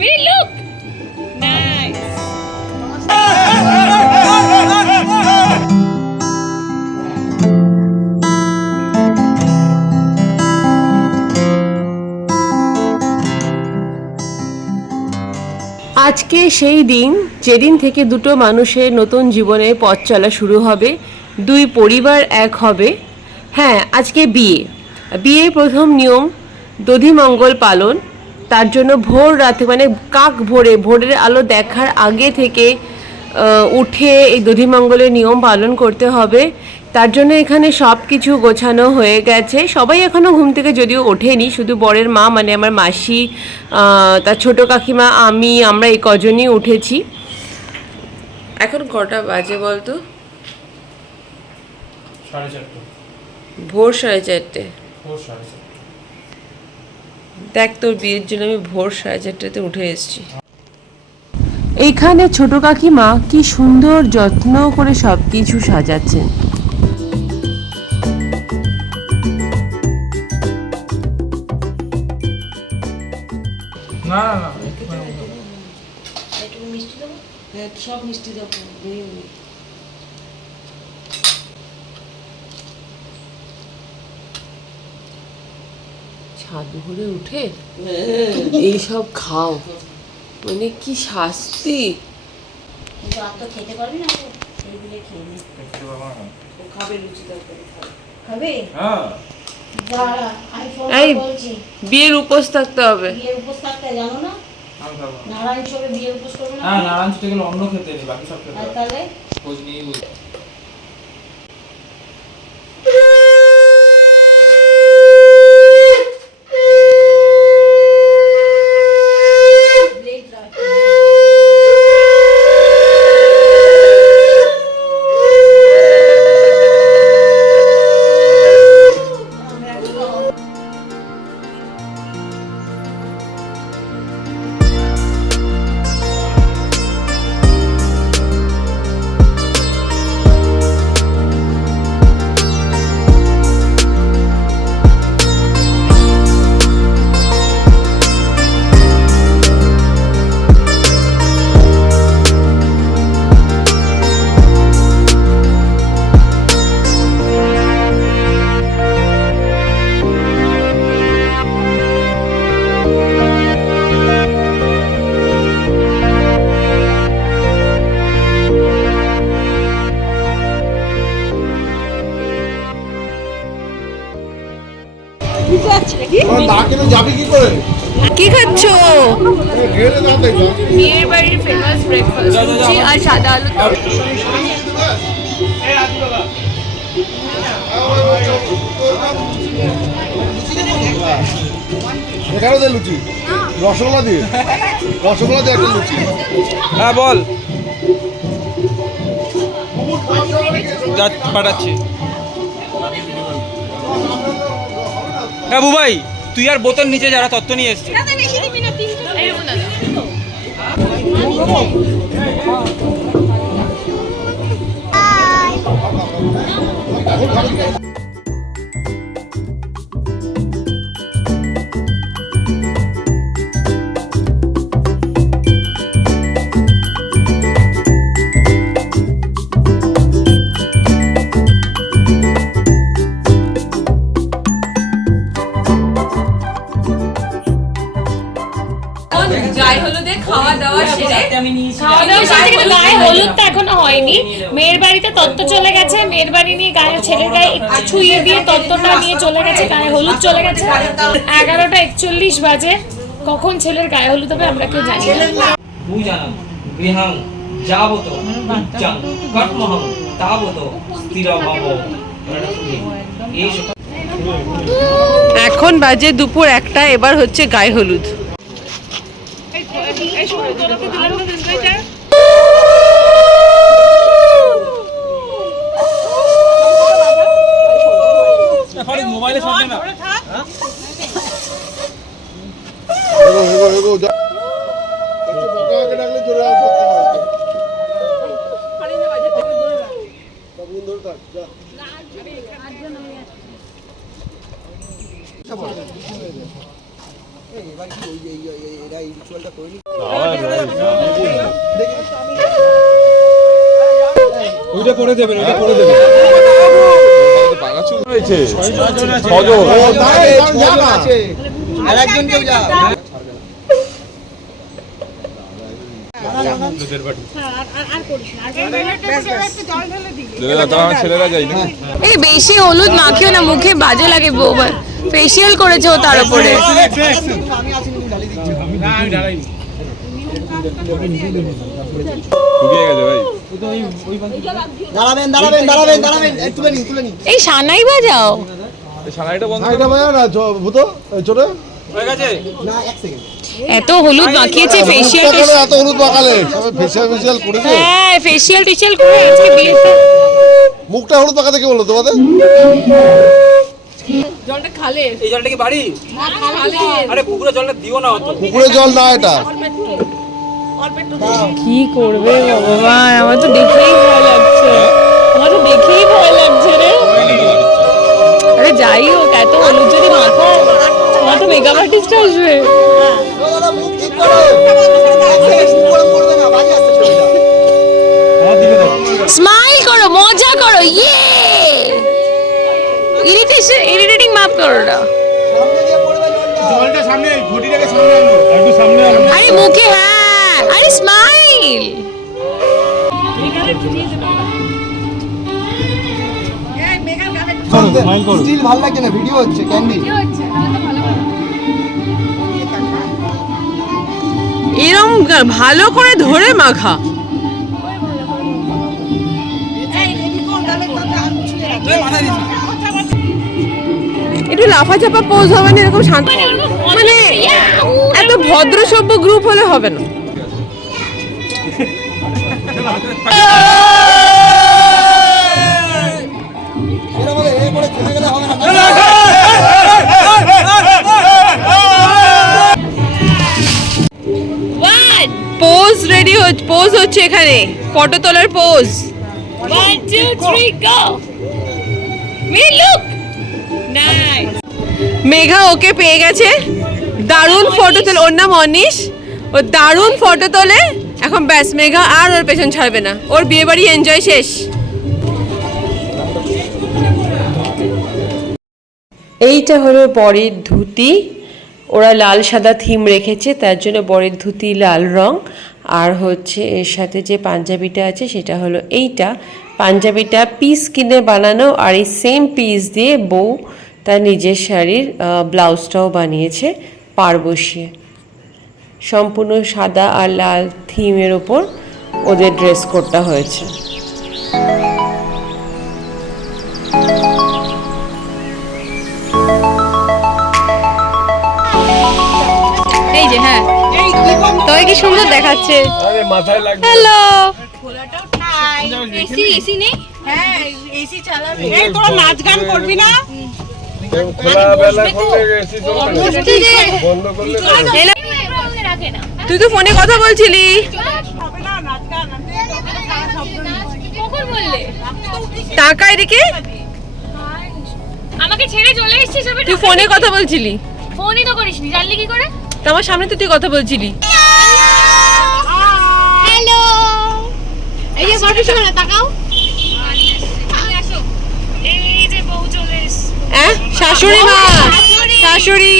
Really look. Nice. আজকে সেই দিন যেদিন থেকে দুটো মানুষের নতুন জীবনে পথ চলা শুরু হবে, দুই পরিবার এক হবে। হ্যাঁ, আজকে বিয়ের প্রথম নিয়ম দধিমঙ্গল পালন। তার জন্য ভোর রাতে মানে ভোরের আলো দেখার আগে থেকে উঠে এই দধিমঙ্গলের নিয়ম পালন করতে হবে। তার জন্য এখানে সব কিছু গোছানো হয়ে গেছে। সবাই এখনও ঘুম থেকে যদিও ওঠেনি, শুধু বরের মা মানে আমার মাসি, তার ছোটো কাকিমা, আমরা এই কজনই উঠেছি। এখন কটা বাজে বলতো? ভোর 4:30। দেখ, তোর বিয়ের জন্য আমি ভোর 4:30 উঠে এসেছি। এইখানে ছোট কাকিমা কি সুন্দর যত্ন করে সব কিছু সাজাচ্ছেন। না না একটু মিষ্টি দেবো, সব মিষ্টি দেবো। ছাদ ভরে উঠে এইসব খাও, মানে কি শাস্তি। কিন্তু আর তো খেতে পারবি না, এইগুলো খেয়ে নে। খাবে লুচি তরকারি খাবে? হ্যাঁ। দাঁড়া, আমি ফোন এই বলছি। বিয়ের উপোস থাকতে হবে। বিয়ের উপোস থাকতে জানো না? আমি খাবো। নারায়ণ সবে বিয়ের উপোস করবে না? হ্যাঁ, নারায়ণ ছুটে গেলে অন্য খেতে নেই, বাকি সব খেতে আর হবে। তাহলে খোঁজ নিয়েই বুঝ। কি খাচ্ছ? বিয়ের বাড়ির ফেমাস ব্রেকফাস্ট, লুচি আর সাদা আলু। এখানেও দে লুচি, রসগোল্লা দিয়ে একটা লুচি। হ্যাঁ বল, পাঠাচ্ছি। হ্যাঁ বুবাই, তুই আর বোতল নিচে যারা তত্ত্ব নিয়ে এসছে। গায়ে হলুদে খাওয়া দাওয়া সেরে গায়ে হলুদটা এখনো হয়নি। মেয়ের বাড়িতে তত্ত্ব চলে গেছে, মেয়ের বাড়ি নিয়ে ছেলের গায়ে একটু ছুঁয়ে দিয়ে তত্ত্বটা নিয়ে চলে গেছে, গায়ে হলুদ চলে গেছে। 11:41 বাজে। কখন ছেলের গায়ে হলুদ হবে আমরা কেউ জানি না। পূজাং গৃহং যাবত উচ্চং কর্মহং তাবত স্থিরভব। এখন বাজে দুপুর 1টা, এবার হচ্ছে গায়ে হলুদ। মোবাইলে সামনে না। ওইটা করে দেবেন, ওইটা করে দেবেন। এই বেশি হলুদ মাখিও না, মুখে বাজে লাগে। ফেসিয়াল করেছে ও তার উপরে। এই সানাই বাজাও, এত হলুদ মাখিয়েছে ফেসিয়াল। এত হলুদ মাখালে ফেসিয়াল করেছে। হ্যাঁ ফেসিয়াল টেসিয়াল করে আজকে বিয়েতে। মুখটা হলুদ মাখাতে কে বললো তোমাদের? জলটা খালে। এই জলটা কি বাড়ি? আরে পুকুরে জলটা দিও না অত। পুকুরের জল না এটা। কি করবে ভগবান, আমার তো দেখেই ভয় লাগছে, আমার তো দেখেই ভয় লাগছে রে। আরে যাই হোক, এত হলুদ যদি মাখো আমার তো মেকআপ আর্টিস্ট আসবে। স্মাইল করো, মজা করো, ইয়ে ইরিটেটিং মাপ করো না। জলটা সামনে, ঘটিটাকে সামনে আনো, একটু সামনে আনো। আরে মুখে, হ্যাঁ, আরে স্মাইল। স্মাইল করো। স্টিল ভালো লাগছে না, ভিডিও হচ্ছে ক্যান্ডি। এরম ভালো করে ধরে মাখা। একটু লাফা চাপা পোজ হবে না, এরকম শান্ত, মানে এত ভদ্র সভ্য গ্রুপ হলে হবে না। পোজ রেডি হচ্ছে, পোজ হচ্ছে এখানে, ফটো তোলার pose. 1 2 3 go. Me look nice. Megha ওকে পেয়ে গেছে, দারুণ ফটো তোলে। ওর নাম অনিশ, ও দারুণ ফটো তোলে। এখন ব্যাস, মেঘা আর ওর পেছন ছাড়বে না, ওর বিয়ে বাড়ি এনজয় শেষ। এইটা হলো বরের ধুতি, ওরা লাল সাদা থিম রেখেছে, তার জন্য বরের ধুতি লাল রং। আর হচ্ছে এর সাথে যে পাঞ্জাবিটা আছে সেটা হলো এইটা। পাঞ্জাবিটা পিস কিনে বানানো, আর এই সেম পিস দিয়ে বউ তার নিজের শাড়ির ব্লাউজটাও বানিয়েছে পার বসিয়ে। সম্পূর্ণ সাদা আর লাল থিমের ওপর ওদের ড্রেস কোডটা হয়েছে। এই যে, হ্যাঁ তোকে কি সুন্দর দেখাচ্ছে। হ্যালো, এসি নেই? হ্যাঁ এসি চালাবে। এই তোরা নাচ গান করবি না? তুই তো ফোনে কথা বলছিলি। হবে না নাচ গান, কখন বললে? টাকা এদিকে, আমাকে ছেড়ে চলে এসেছিস? সবে তুই ফোনে কথা বলছিলি। ফোনই তো করিসনি, জানলি কি করে? তো আমার সামনে তো তুই কথা বলছিলি। হ্যালো, এই যে বড় শোনা, তাকাও। আসো, এই যে বউ চলে এসেছে। হ্যাঁ, শাশুড়ি মা, শাশুড়ি।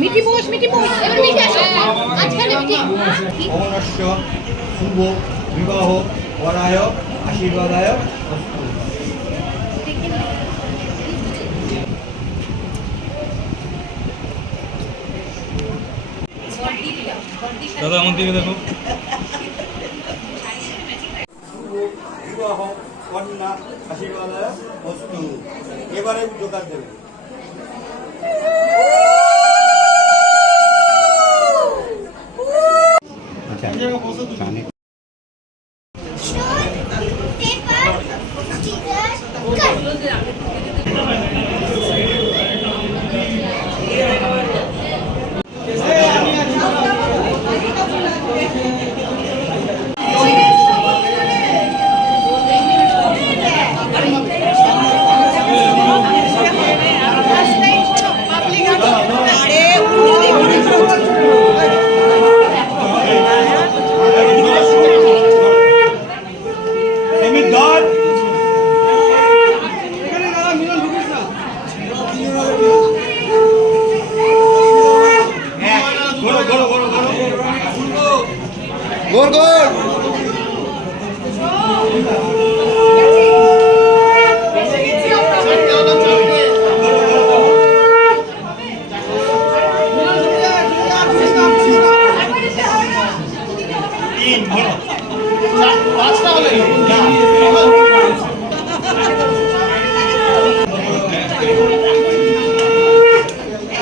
মিঠি বস এবার মিঠি আসো আজকালে মিঠি অমনস্য শুভ বিবাহ বরায় আশীর্বাদায় দাদা আমার দিকে দেখো। বিবাহ কন্যা আশীর্বাদায় বস্তু এবারে দোকান দেবে গোল গোল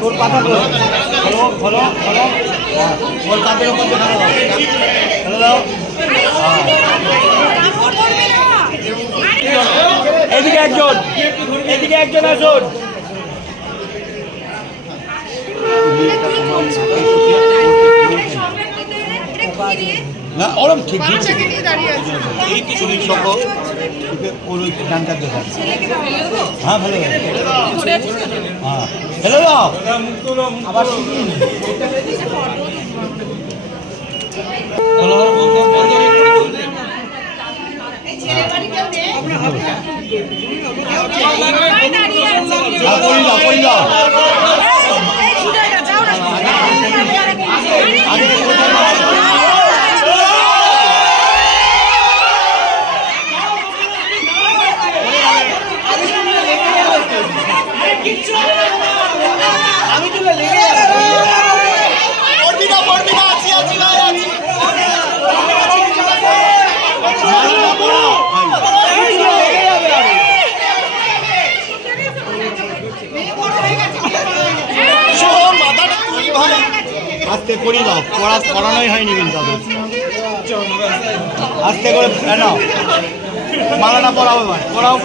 তোর পাতা ধরো ধরো ধরো ওর পাতের উপর ধরো ধরো দাও এদিকে একজন আসুন না ওরম ঠিক এই কিছু সঙ্গ ওর ওই ডানকার দোকান হ্যাঁ ভালো হ্যাঁ হ্যালো দাও আবার আস্তে করি দাও পড়ানোই হয়নি কিন্তু আস্তে করে নাও মালাটা পড়াও এবার পড়াও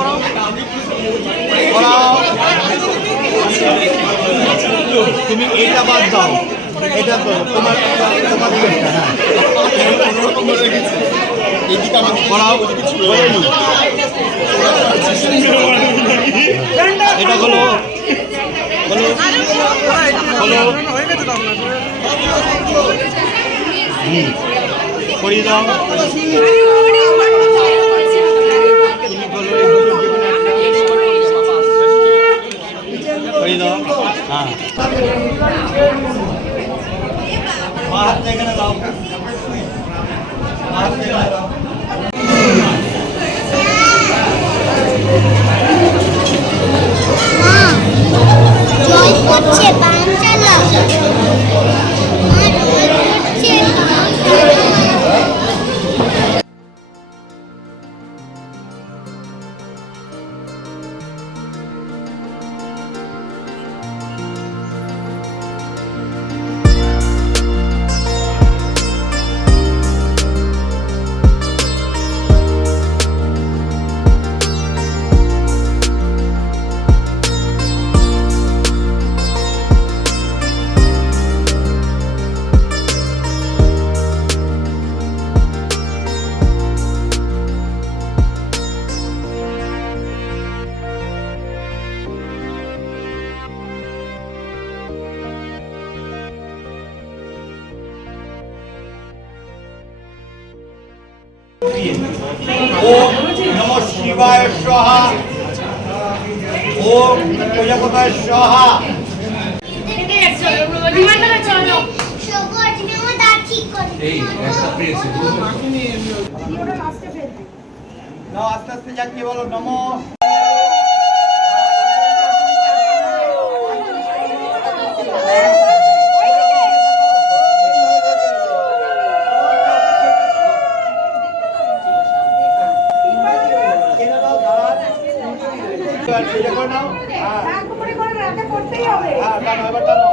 তুমি এইটা বাদ দাও এটা তো তোমার হ্যাঁ এইদিকে আমি পড়াও এটা হলো করিয়ে দাও করিয়ে দাও হ্যাঁ হাত এখানে দাও হাত এখানে দাও জয় করছে বাঞ্চালা ওম নমঃ শিবায় স্বাহা, ওম প্রজাপতায় স্বাহা। চলো সবুজ নেমো দাঁত ঠিক করে নাও আস্তে আস্তে যাকে বলো নমঃ। সোজা করে নাও। হ্যাঁ হ্যাঁ, টানো, এবার টানো।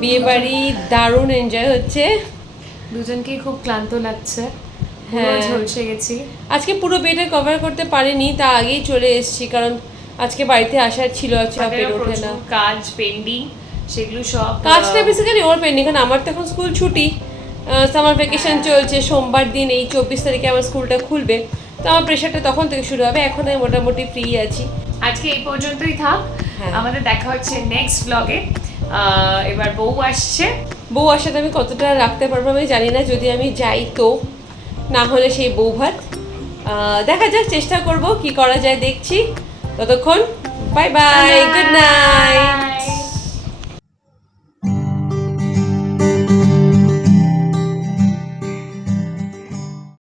বিয়ে বাড়ি দারুণ এনজয় হচ্ছে। দুজনকেই খুব ক্লান্ত লাগছে, হ্যাঁ। হ্যাঁ ঝলসে গেছি। আজকে পুরো বিয়েটা কভার করতে পারিনি, তা আগেই চলে এসেছি, কারণ আজকে বাড়িতে আসার ছিল, আজকে আমাদেরও পেরে ওঠে না। প্রচুর কাজ পেন্ডিং, সেগুলো সব কাজটা বেসিক্যালি ওর পেন্ডিং, কারণ আমার তো এখন স্কুল ছুটি, সামার ভ্যাকেশন চলছে। সোমবার দিন এই 24 তারিখে আমার স্কুলটা খুলবে, তো আমার প্রেশারটা তখন থেকে শুরু হবে। এখন আমি মোটামুটি ফ্রি আছি। আজকে এই পর্যন্তই থাক। হ্যাঁ। আমাদের দেখা হচ্ছে নেক্সট ব্লগে। এবার বউ আসছে, বউ আসাতে আমি কতটা রাখতে পারবো আমি জানি না, যদি আমি যাই তো, না হলে সেই বউ ভাত দেখা যাক, চেষ্টা করব কি করা যায় দেখছি। ততক্ষণ বাই বাই, গুড নাইট।